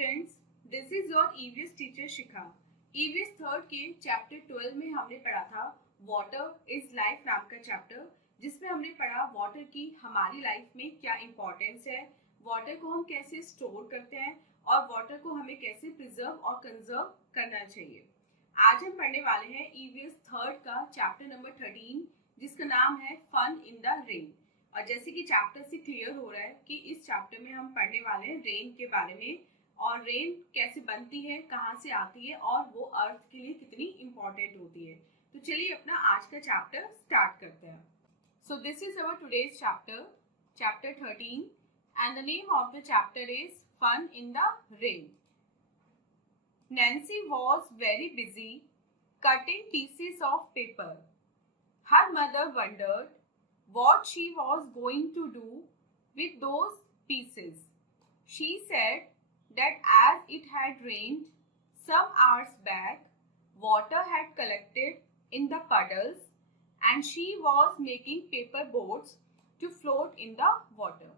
Students, this is your EVS teacher Shikha. EVS third के chapter 12 में हमने पढ़ा था वाटर इज लाइफ नाम का चैप्टर, जिसमें हमने पढ़ा वाटर की हमारी लाइफ में क्या इंपॉर्टेंस है, वाटर को हम कैसे स्टोर करते हैं और वाटर को हमें कैसे प्रिजर्व और कंजर्व करना चाहिए। आज हम पढ़ने वाले हैं ईवीएस थर्ड का चैप्टर नंबर 13, जिसका नाम है फन इन द रेन। और जैसे कि चैप्टर से क्लियर हो रहा है कि इस चैप्टर में हम पढ़ने वाले हैं रेन के बारे में, और रेन कैसे बनती है, कहाँ से आती है और वो अर्थ के लिए कितनी इम्पोर्टेंट होती है। तो चलिए अपना आज का चैप्टर स्टार्ट करते हैं। So this is our today's chapter, chapter 13, and the name of the chapter is fun in the rain. Nancy was very busy cutting pieces of paper. Her mother wondered what she was going to do with those pieces. She said that as it had rained some hours back, water had collected in the puddles and she was making paper boats to float in the water.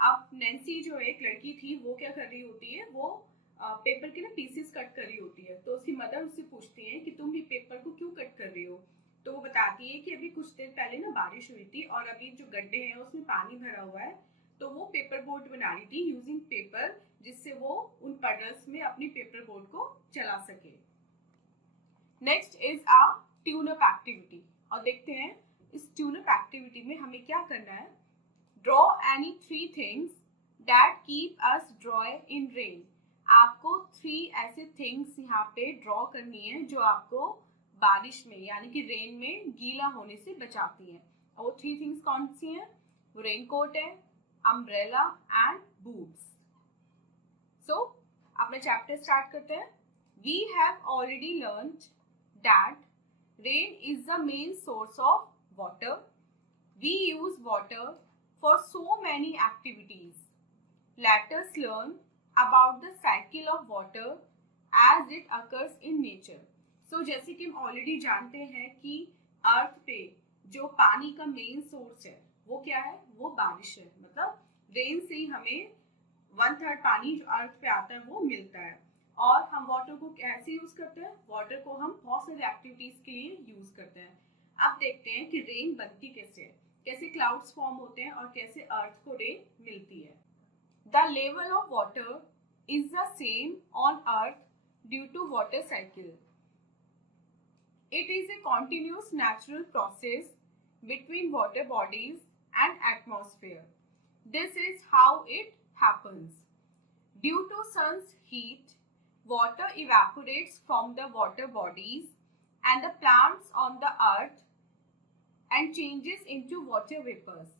अब Nancy जो एक लड़की थी वो क्या कर रही होती है, वो पेपर के ना पीसेस कट कर रही होती है। तो उसकी मदर उससे पूछती है कि तुम भी पेपर को क्यों कट कर रही हो। तो वो बताती है कि अभी कुछ देर पहले ना बारिश हुई थी और अभी जो गड्ढे हैं उसमें पानी भरा हुआ है, तो वो पेपर बोट बना रही थी यूजिंग पेपर, जिससे वो उन पडल्स में अपनी पेपर बोट को चला सके। Next is a tune up activity, और देखते हैं इस ट्यून अप एक्टिविटी में हमें क्या करना है। Draw any 3 things that keep us dry in rain. आपको 3 ऐसे थिंग्स यहाँ पे ड्रॉ करनी है जो आपको बारिश में यानी कि रेन में गीला होने से बचाती हैं। और वो 3 थिंग्स कौन सी हैं? वो रेनकोट है, अम्ब्रेला एंड बूट्स। सो अपना चैप्टर स्टार्ट करते हैं। We have already learned that rain is the main source of water. We use water for so many activities. Let us learn about the cycle of water as it occurs in nature. So जैसे कि हम already जानते हैं कि अर्थ पे जो पानी का मेन सोर्स है वो क्या है? वो बारिश है। मतलब रेन से ही हमें 1/3 पानी जो अर्थ पे आता है वो मिलता है। और हम वाटर को कैसे यूज करते हैं? वाटर को हम बहुत सारी एक्टिविटीज के लिए यूज करते हैं। अब देखते हैं कि रेन बनती कैसे है, कैसे क्लाउड्स फॉर्म होते हैं और कैसे अर्थ को रेन मिलती है। The level of water is the same on earth due to water cycle. It is a continuous natural process between water bodies and atmosphere. This is how it happens. Due to sun's heat, water evaporates from the water bodies and the plants on the earth and changes into water vapors.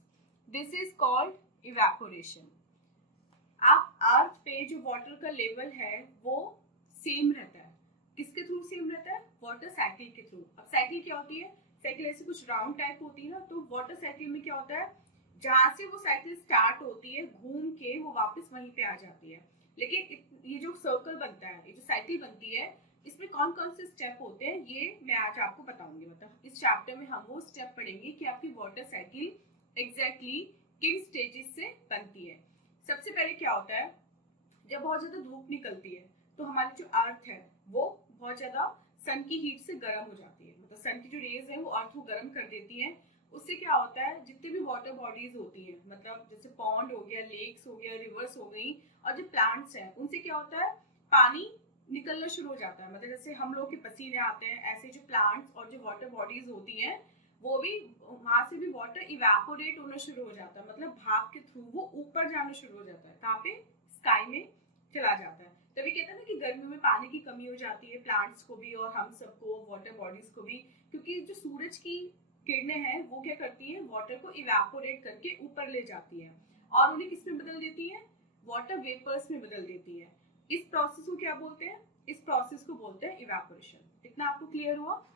This is called evaporation. अब अर्थ पे जो water का level है वो same रहता है। किसके through same रहता है? वाटर साइकिल के थ्रू। अब साइकिल क्या होती है? साइकिल ऐसे कुछ राउंड टाइप होती है ना, तो वाटर साइकिल में क्या होता है, जहाँ से वो साइकिल स्टार्ट होती है घूम के वो वापस वहीं पे आ जाती है। लेकिन ये जो सर्कल बनता है, ये जो साइकिल बनती है, इसमें कौन कौन से स्टेप होते हैं ये मैं आज आपको बताऊंगी। मतलब इस चैप्टर में हम वो स्टेप पढ़ेंगे कि आपकी वाटर साइकिल एग्जैक्टली किन स्टेजेस से बनती है। सबसे पहले क्या होता है, जब बहुत ज्यादा धूप निकलती है तो हमारी जो अर्थ है वो बहुत ज्यादा सन की हीट से गर्म हो जाती है। मतलब सन की जो रेज है वो अर्थ को गर्म कर देती हैं। उससे क्या होता है, जितने भी वाटर बॉडीज होती हैं, मतलब जैसे पॉन्ड हो गया, लेक्स हो गया, रिवर्स हो गई, और जो प्लांट्स हैं उनसे क्या होता है, पानी निकलना शुरू हो जाता है। मतलब जैसे हम लोग के पसीने आते हैं, ऐसे जो प्लांट्स और जो वाटर बॉडीज होती हैं वो भी वहां से भी वाटर इवेपोरेट होना शुरू हो जाता है। मतलब भाप के थ्रू वो ऊपर जाना शुरू हो जाता है, कहाँ पे? स्काई में चला जाता है। तभी कहते हैं ना कि गर्मियों में पानी की कमी हो जाती है, प्लांट्स को भी और हम सबको, वाटर बॉडीज को भी, क्योंकि जो सूरज की किरणें हैं वो क्या करती हैं, वाटर को इवेपोरेट करके ऊपर ले जाती हैं और उन्हें किस में बदल देती है? वाटर वेपर्स में बदल देती है। इस प्रोसेस को क्या बोलते हैं? इस प्रोसेस को बोलते हैं इवेपोरेशन। इतना आपको क्लियर हुआ?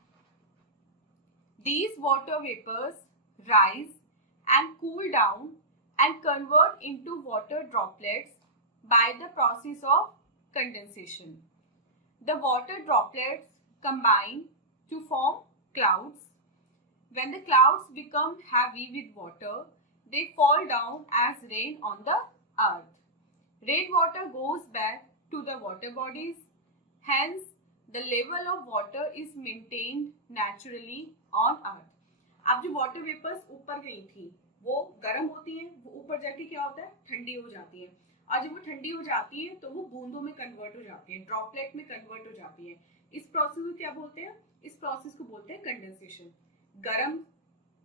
These water vapors rise and cool down and convert into water droplets by the process of condensation. The water droplets combine to form clouds. When the clouds become heavy with water, they fall down as rain on the earth. Rainwater goes back to the water bodies. Hence, the level of water is maintained naturally on earth. अब जो water vapours ऊपर गई थी वो गर्म होती हैं, वो ऊपर जाके क्या होता है, ठंडी हो जाती है, और जब वो ठंडी हो जाती है तो वो बूंदों में कन्वर्ट हो जाती है, ड्रॉपलेट में कन्वर्ट हो जाती है. इस प्रोसेस को क्या बोलते हैं? इस प्रोसेस को बोलते हैं कंडेंसेशन. गर्म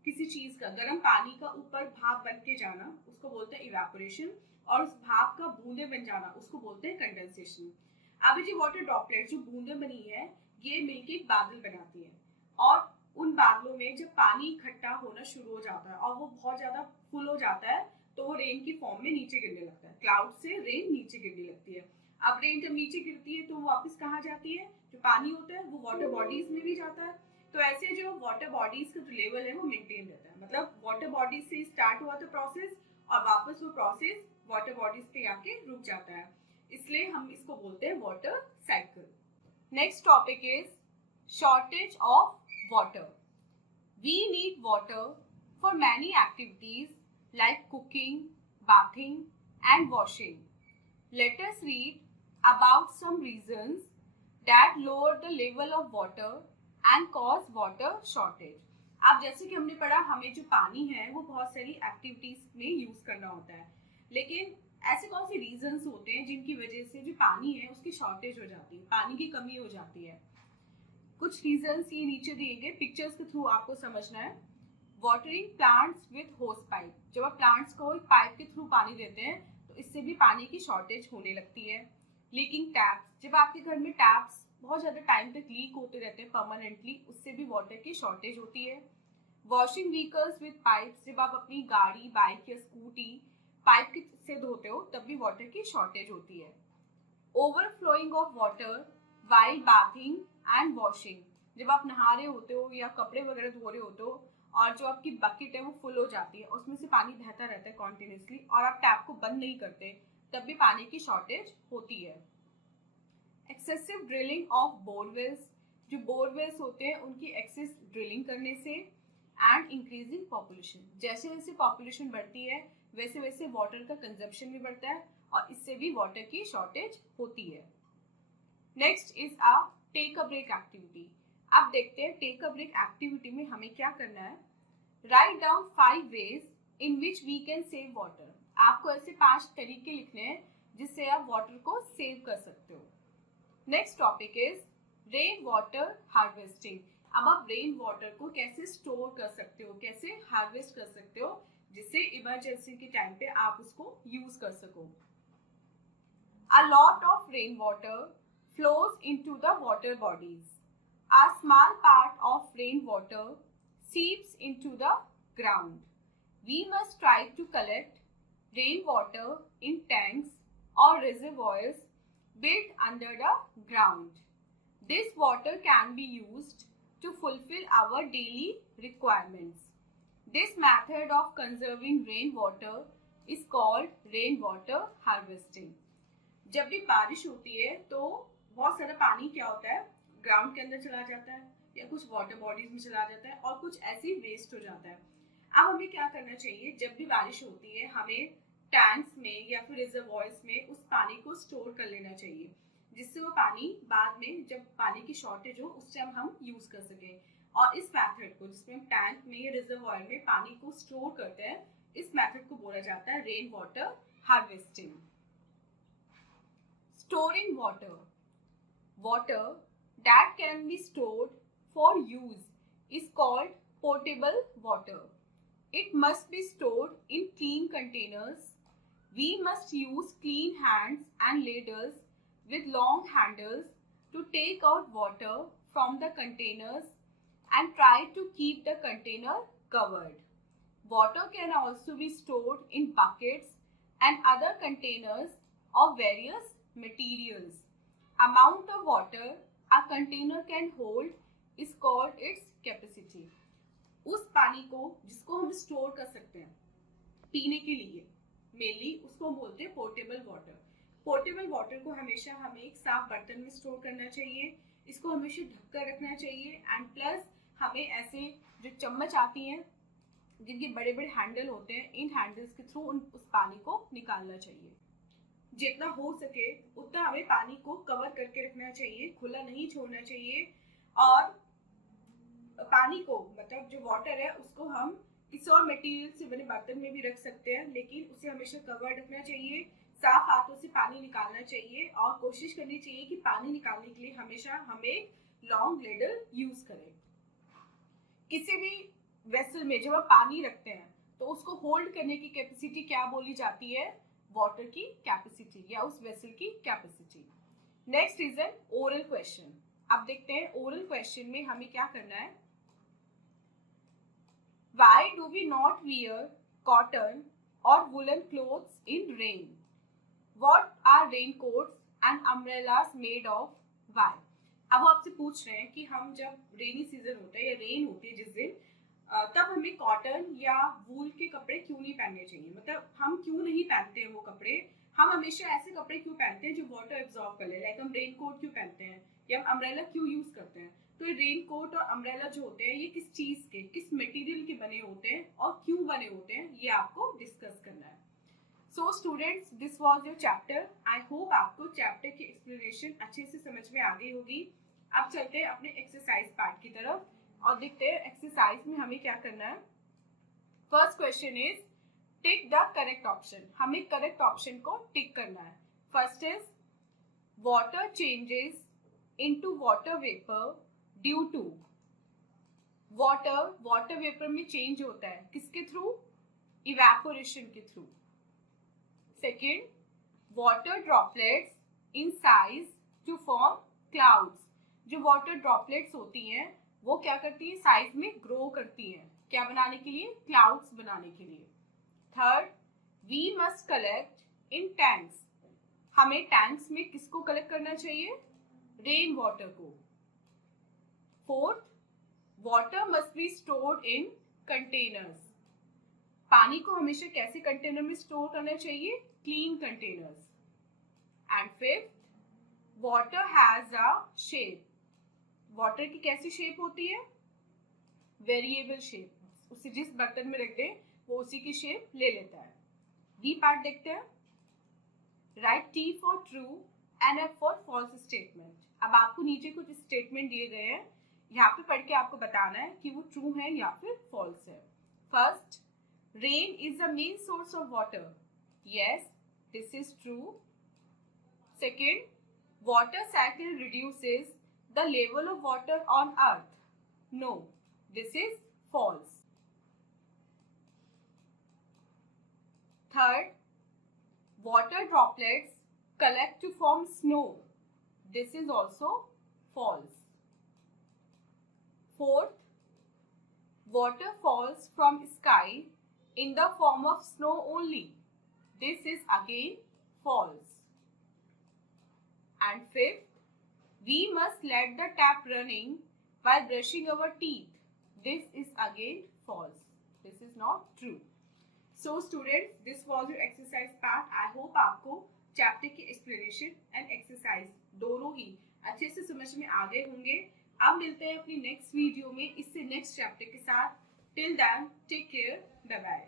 किसी चीज का, गर्म पानी का ऊपर भाप बन के जाना उसको बोलते हैं इवेपोरेशन, और उस भाप का बूंदे बन जाना उसको बोलते हैं कंडेंसेशन. अब ये वाटर ड्रॉपलेट जो बूंदे बनी है ये मिलके एक बादल बनाती है, और उन बादलों में जब पानी इकट्ठा होना शुरू हो जाता है और वो बहुत ज्यादा फुल हो जाता है तो वो रेन की फॉर्म में नीचे गिरने लगता है. क्लाउड से रेन नीचे गिरने लगती है. अब रेन जब नीचे गिरती है तो वो वापस कहाँ जाती है? जो पानी होता है वो वाटर बॉडीज में भी जाता है. तो ऐसे जो वाटर बॉडीज का जो लेवल है वो मेंटेन रहता है. मतलब वाटर बॉडीज से स्टार्ट हुआ था प्रोसेस और वापस वो प्रोसेस वाटर बॉडीज पे आके रुक जाता है, इसलिए हम इसको बोलते हैं water cycle. Next topic is shortage of water. We need water for many activities like cooking, bathing and washing. Let us read about some reasons that lower the level of water and cause water shortage. अब जैसे कि हमने पढ़ा हमें जो पानी है वो बहुत सारी एक्टिविटीज में यूज करना होता है, लेकिन ऐसे कौन से रीजंस होते हैं जिनकी वजह से जो पानी है उसकी शॉर्टेज हो जाती है, पानी की कमी हो जाती है? कुछ रीजंस ये नीचे दिए गए पिक्चर्स के थ्रू आपको समझना है. वाटरिंग प्लांट्स विद होस पाइप. जब आप प्लांट्स को एक पाइप के थ्रू पानी देते हैं तो इससे भी पानी की शॉर्टेज होने लगती है. Leaking taps. जब आपके घर में टैप्स बहुत ज़्यादा टाइम तक लीक होते रहते हैं परमानेंटली, उससे भी वाटर की शॉर्टेज होती है. Washing vehicles with pipes. जब आप अपनी गाड़ी, बाइक या स्कूटी पाइप से धोते हो तब भी वाटर की शॉर्टेज होती है. Overflowing of water while bathing and washing. जब आप नहा रहे होते हो या कपड़े वगैरह धो रहे होते हो और जो आपकी बकेट है वो फुल हो जाती है, उसमें से पानी बहता रहता है कॉन्टिन्यूसली और आप टैप को बंद नहीं करते, तब भी पानी की शॉर्टेज होती है. Excessive drilling of borewells. जो बोरवेल्स होते हैं उनकी एक्सेस ड्रिलिंग करने से. And increasing population. जैसे जैसे पॉपुलेशन बढ़ती है वैसे वैसे वाटर का कंजप्शन भी बढ़ता है और इससे भी वाटर की शॉर्टेज होती है. Next is a take a break activity. अब देखते हैं टेक अ ब्रेक एक्टिविटी में हमें क्या करना है. Write down 5 ways in which we can save water. आपको ऐसे 5 तरीके लिखने हैं जिससे आप वाटर को सेव कर सकते हो. Next topic is rain water harvesting. अब आप रेन वाटर को कैसे स्टोर कर सकते हो, कैसे हार्वेस्ट कर सकते हो जिससे इमरजेंसी के टाइम पे आप उसको यूज कर सको. A lot of rain water flows into the water bodies. A small part of rainwater seeps into the ground. We must try to collect rainwater in tanks or reservoirs built under the ground. This water can be used to fulfill our daily requirements. This method of conserving rainwater is called rainwater harvesting. जब भी बारिश होती है तो बहुत सारा पानी क्या होता है, ग्राउंड के अंदर चला जाता है या कुछ वाटर बॉडीज में चला जाता है और कुछ ऐसे वेस्ट हो जाता है. अब हमें क्या करना चाहिए, जब भी बारिश होती है हमें टैंक्स में या फिर रिजर्वॉयर्स में उस पानी को स्टोर कर लेना चाहिए, जिससे वो पानी बाद में जब पानी की शॉर्टेज हो उस टाइम हम यूज कर सकें. और इस मेथड को जिसमें हम टैंक में या रिजर्वॉयर में पानी को स्टोर करते हैं, इस मेथड को बोला जाता है rain water harvesting. Storing water. Water that can be stored for use is called potable water. It must be stored in clean containers. We must use clean hands and ladles with long handles to take out water from the containers and try to keep the container covered. Water can also be stored in buckets and other containers of various materials. Amount of water a container can hold is called its capacity. उस पानी को जिसको हम store कर सकते हैं पीने के लिए मेनली उसको हम बोलते हैं पोर्टेबल वाटर. पोर्टेबल वाटर को हमेशा हमें एक साफ बर्तन में स्टोर करना चाहिए, इसको हमेशा ढक कर रखना चाहिए एंड प्लस हमें ऐसे जो चम्मच आती हैं जिनके बड़े बड़े हैंडल होते हैं, इन हैंडल्स के थ्रू उस पानी को निकालना चाहिए. जितना हो सके उतना हमें पानी को कवर करके रखना चाहिए, खुला नहीं छोड़ना चाहिए। और पानी को मतलब जो वाटर है उसको हम किसी और मटेरियल से बने बर्तन में भी रख सकते हैं, लेकिन उसे हमेशा कवर रखना चाहिए। साफ हाथों से पानी निकालना चाहिए और कोशिश करनी चाहिए कि पानी निकालने के लिए हमेशा हम एक लॉन्ग लेडल यूज करें। किसी भी वेसल में जब हम पानी रखते हैं तो उसको होल्ड करने की कैपेसिटी क्या बोली जाती है? वाटर की कैपेसिटी या उस वेसल की capacity. Next is an oral question. अब देखते हैं ओरल क्वेश्चन में हमें क्या करना है। Why do we not wear cotton or woolen clothes in rain? What are raincoats and umbrellas made of? Why? अब वो आपसे पूछ रहे हैं कि हम जब रेनी सीजन होता है या रेन होती है जिस दिन, तब हमें कॉटन या वूल के कपड़े क्यों नहीं पहनने चाहिए, मतलब हम क्यों नहीं पहनते हैं वो कपड़े। हम हमेशा ऐसे कपड़े क्यों पहनते हैं जो वाटर एब्जॉर्ब कर ले, लाइक हम रेन कोट क्यों पहनते हैं या हम अम्ब्रेला क्यों यूज करते हैं। तो ये रेन कोट और अम्ब्रेला जो होते हैं ये किस चीज के, किस मटेरियल के बने होते हैं और क्यों बने होते हैं, ये आपको डिस्कस करना है। So students, this was your chapter. I hope आपको चैप्टर की एक्सप्लेनेशन अच्छे से समझ में आ गई होगी। अब चलते हैं अपने एक्सरसाइज पार्ट की तरफ और देखते हैं एक्सरसाइज में हमें क्या करना है। First question is tick the correct option. हमें करेक्ट ऑप्शन को टिक करना है। First is water changes into water vapour due to. Water vapour में चेंज होता है किसके थ्रू? इवेपोरेशन के through. Second, water droplets in size to form clouds. जो वाटर ड्रॉपलेट्स होती हैं वो क्या करती है? साइज में ग्रो करती हैं। क्या बनाने के लिए? क्लाउड्स बनाने के लिए। Third, we must collect in tanks. हमें टैंक्स में किसको कलेक्ट करना चाहिए? रेन वाटर को। Fourth, water must be stored in containers. पानी को हमेशा कैसे कंटेनर में स्टोर करना चाहिए? Clean containers. And fifth, water has a shape. Water की कैसी शेप होती है? Variable shape. उसे जिस बर्तन में रख दें वो उसी की शेप ले लेता है। बी पार्ट देखते हैं। Write T for true and F for false statement. अब आपको नीचे कुछ स्टेटमेंट दिए गए हैं, यहाँ पे पढ़ के आपको बताना है कि वो ट्रू है या फिर फॉल्स है। First, rain is the main source of water. Yes, this is true. Second, water cycle reduces the level of water on earth. No, this is false. Third, water droplets collect to form snow. This is also false. Fourth, water falls from sky in the form of snow only. This is again false. And fifth, we must let the tap running while brushing our teeth. This is again false. This is not true. So students, this was your exercise part. I hope आपको chapter की explanation and exercise दोनों ही अच्छे से समझ में आ गए होंगे। अब मिलते हैं अपनी नेक्स्ट वीडियो में इससे नेक्स्ट चैप्टर के साथ। Till then, take care, bye bye.